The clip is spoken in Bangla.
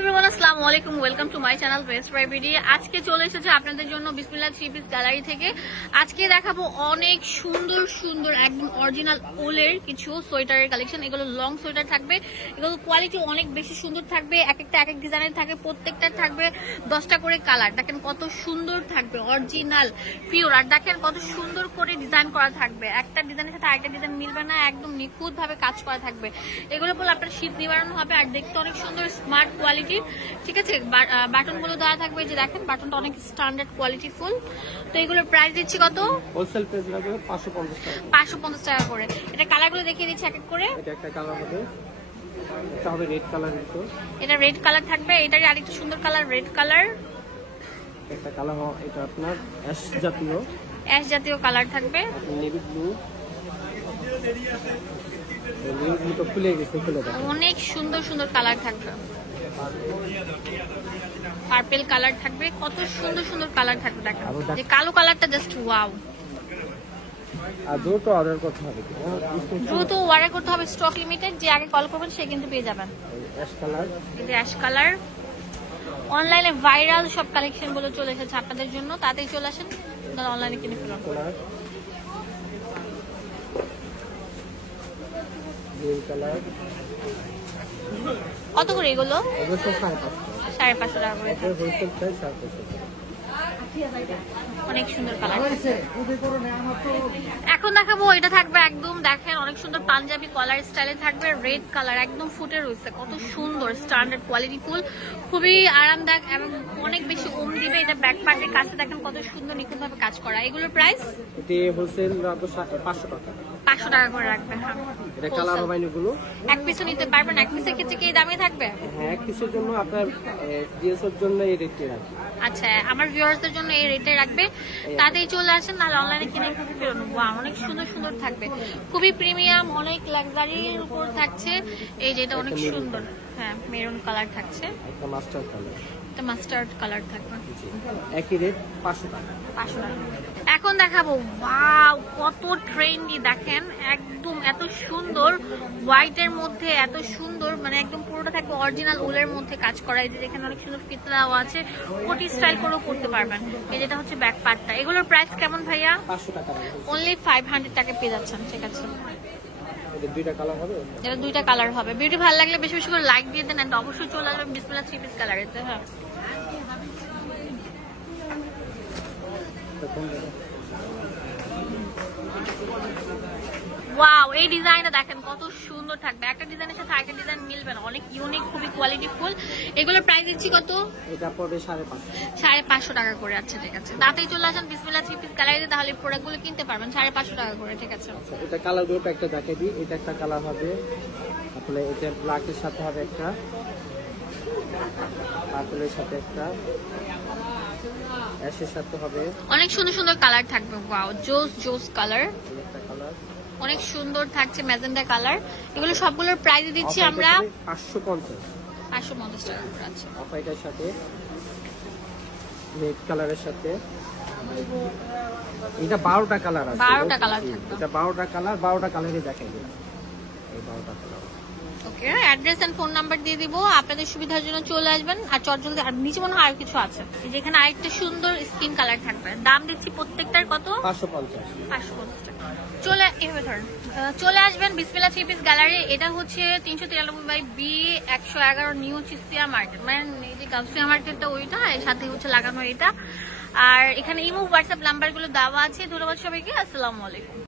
এভরিওয়ান, আসসালামু আলাইকুম। Welcome to my channel best প্রাইভেটি। আজকে চলে এসেছে আপনাদের জন্য বিসমিল্লাহ থ্রি পিস গ্যালারি থেকে। আজকে দেখাবো অনেক সুন্দর সুন্দর একদম অরিজিনাল ওলের কিছু সোয়েটারের কালেকশন। এগুলো লং সোয়েটার থাকবে, এগুলো কোয়ালিটি অনেক বেশি সুন্দর থাকবে। এক একটা এক এক ডিজাইনের থাকবে, প্রত্যেকটা থাকবে 10টা করে কালার। দেখেন কত সুন্দর থাকবে, অরিজিনাল পিওর। আর দেখেন কত সুন্দর করে ডিজাইন করা থাকবে, একটা ডিজাইনের সাথে আরেকটা ডিজাইন মিলবে না, একদম নিখুঁত ভাবে কাজ করা থাকবে। এগুলো বলে আপনার শীত নিবারণ হবে আর দেখতে অনেক সুন্দর স্মার্ট কোয়ালিটি। ঠিক আছে, বাটন গুলো দেওয়া থাকবে, যে দেখেন বাটনটা অনেক স্ট্যান্ডার্ড কোয়ালিটি ফুল। তো এগুলোর প্রাইস দিচ্ছি কত? হোলসেল প্রাইস লাগবে 550 টাকা। 550 টাকা করে। এটা কালার গুলো দেখিয়ে দিচ্ছি এক এক করে। এটা একটা কালার হবে, এটা হবে রেড কালার। এটা রেড কালার থাকবে, এটারই আরেকটা সুন্দর কালার রেড কালার। একটা কালার এটা আপনার অ্যাশ জাতীয় কালার থাকবে। নেভি ব্লু, নেভি ব্লু তো খুলে গেছে, খুলে দাও। অনেক সুন্দর সুন্দর কালার থাকবে। পার্পল কালার থাকবে, কত সুন্দর সুন্দর কালার থাকবে। দেখেন যে কালো কালারটা জাস্ট ওয়াও। আর দ্রুত অর্ডার করতে হবে, দ্রুত অর্ডার করতে হবে, স্টক লিমিটেড। যে আগে কল করবেন সে কিন্তু পেয়ে যাবেন। অ্যাশ কালার, এটা অ্যাশ কালার। অনলাইনে ভাইরাল সব কালেকশন গুলো চলে এসেছে আপনাদের জন্য, তাতেই চলে আসেন, অনলাইনে কিনে ফেলুন। কত করে এগুলো? 550 টাকা করে। অনেক সুন্দর কালার। এখন দেখাবো, এটা থাকবে একদম দেখেন অনেক সুন্দর পাঞ্জাবি কলার স্টাইলে থাকবে, রেড কালার একদম ফুটে রয়েছে, কত সুন্দর স্ট্যান্ডার্ড কোয়ালিটি ফুল, খুবই আরামদায়ক এবং অনেক বেশি ওম দিবে। এটা ব্যাক পার্টের কাছে দেখেন কত সুন্দর নিখুঁত ভাবে কাজ করা। এগুলোর প্রাইস হোলসেল 500 টাকা। 500 টাকা করে রাখবে। হ্যাঁ, এটা কালার হবে এগুলো এক পিসও নিতে পারবেন। এক পিসের ক্ষেত্রে কি দামই থাকবে? হ্যাঁ, এক পিসের জন্য আপনার ডিএসএর জন্য এই রেটে রাখি। আচ্ছা, আমার ভিউয়ার্সদের জন্য এই রেটে রাখবে, তাতেই চলে আসেন, নাহলে অনলাইনে কিনে ফেলুন। ওয়াও, অনেক সুন্দর সুন্দর থাকবে, খুবই প্রিমিয়াম, অনেক লাক্সারির উপর থাকছে। এই যে এটা অনেক সুন্দর, হ্যাঁ মেরুন কালার থাকছে, একটা মাস্টার্ড কালার, এটা মাস্টার্ড কালার থাকবে। একই রেট 500 টাকা। 500 টাকা। এখন দেখাবো, ওয়াও কত ট্রেন্ডি, দেখেন একদম এত সুন্দর হোয়াইটের মধ্যে, এত সুন্দর, মানে একদম পুরোটা থাকবে অরিজিনাল উলের মধ্যে কাজ করা। এই যে এখানে অনেক সুন্দর ফিতা দেওয়া আছে, কোটি স্টাইল করেও করতে পারবেন। এই যেটা হচ্ছে ব্যাক পার্টটা। এগুলোর প্রাইস কেমন ভাইয়া? 500 টাকা। অনলি 500 টাকা পেয়ে যাচ্ছেন। ঠিক আছে, এটা দুইটা কালার হবে। এটা দুইটা কালার হবে। ভিডিও ভালো লাগলে বেশি বেশি করে লাইক দিয়ে দেন, এন্ড অবশ্যই চলে আসবেন বিসমিল্লাহ থ্রি পিস গ্যালারিতে। হ্যাঁ, ওয়াও, এই ডিজাইনটা দেখেন কত সুন্দর থাকবে, একটা ডিজাইনের সাথে আরেকটা ডিজাইন মিলবে না, অনেক ইউনিক, খুবই কোয়ালিটি ফুল। এগুলোর প্রাইস দিচ্ছি কত? এটা পড়বে 550। 550 টাকা করে। আচ্ছা ঠিক আছে, তাতেই চলে আসেন বিসমিল্লাহ থ্রি পিস গ্যালারিতে, তাহলে প্রোডাক্ট গুলো কিনতে পারবেন 550 টাকা করে। ঠিক আছে, এটা কালার গুলো একটা দেখে দিই। এটা একটা কালার হবে, তারপরে এটা ব্ল্যাকের সাথে হবে একটা, পার্পলের সাথে একটা, অ্যাশের সাথে হবে। অনেক সুন্দর সুন্দর কালার থাকবে। ওয়াও, জোস জোস কালার, একটা কালার অনেক সুন্দর থাকছে, ম্যাজেন্ডা কালার। এগুলো সবগুলোর প্রাইস দিচ্ছি আমরা 550 টাকা করে। আচ্ছা, অফ হোয়াইটের সাথে, রেড কালারের সাথে, এটা 12টা কালার আছে। 12টা কালার থাকবে। এটা 12টা কালার, 12টা কালারই দেখাই দিই। এই 12টা colour. Okay, address and phone number দিয়ে দিব, আপনাদের সুবিধার জন্য চলে আসবেন। আর চটজলদি, আর নিচে মনে হয় আর কিছু আছে, যেখানে আরেকটা সুন্দর স্কিন কালার থাকবে। দাম দিচ্ছি প্রত্যেকটার কত? 550। 550 টাকা। চলে আসবেন বিসমিল্লাহ থ্রি পিস গ্যালারি। এটা হচ্ছে 393/B 111 নিউ চিস্তিয়া মার্কেট, মানে এই যে গাউসিয়া মার্কেটটা ওইটা, এর সাথে হচ্ছে লাগানো এটা। আর এখানে ইমো হোয়াটসঅ্যাপ নাম্বার গুলো দেওয়া আছে। ধন্যবাদ সবাইকে, আসসালামু আলাইকুম।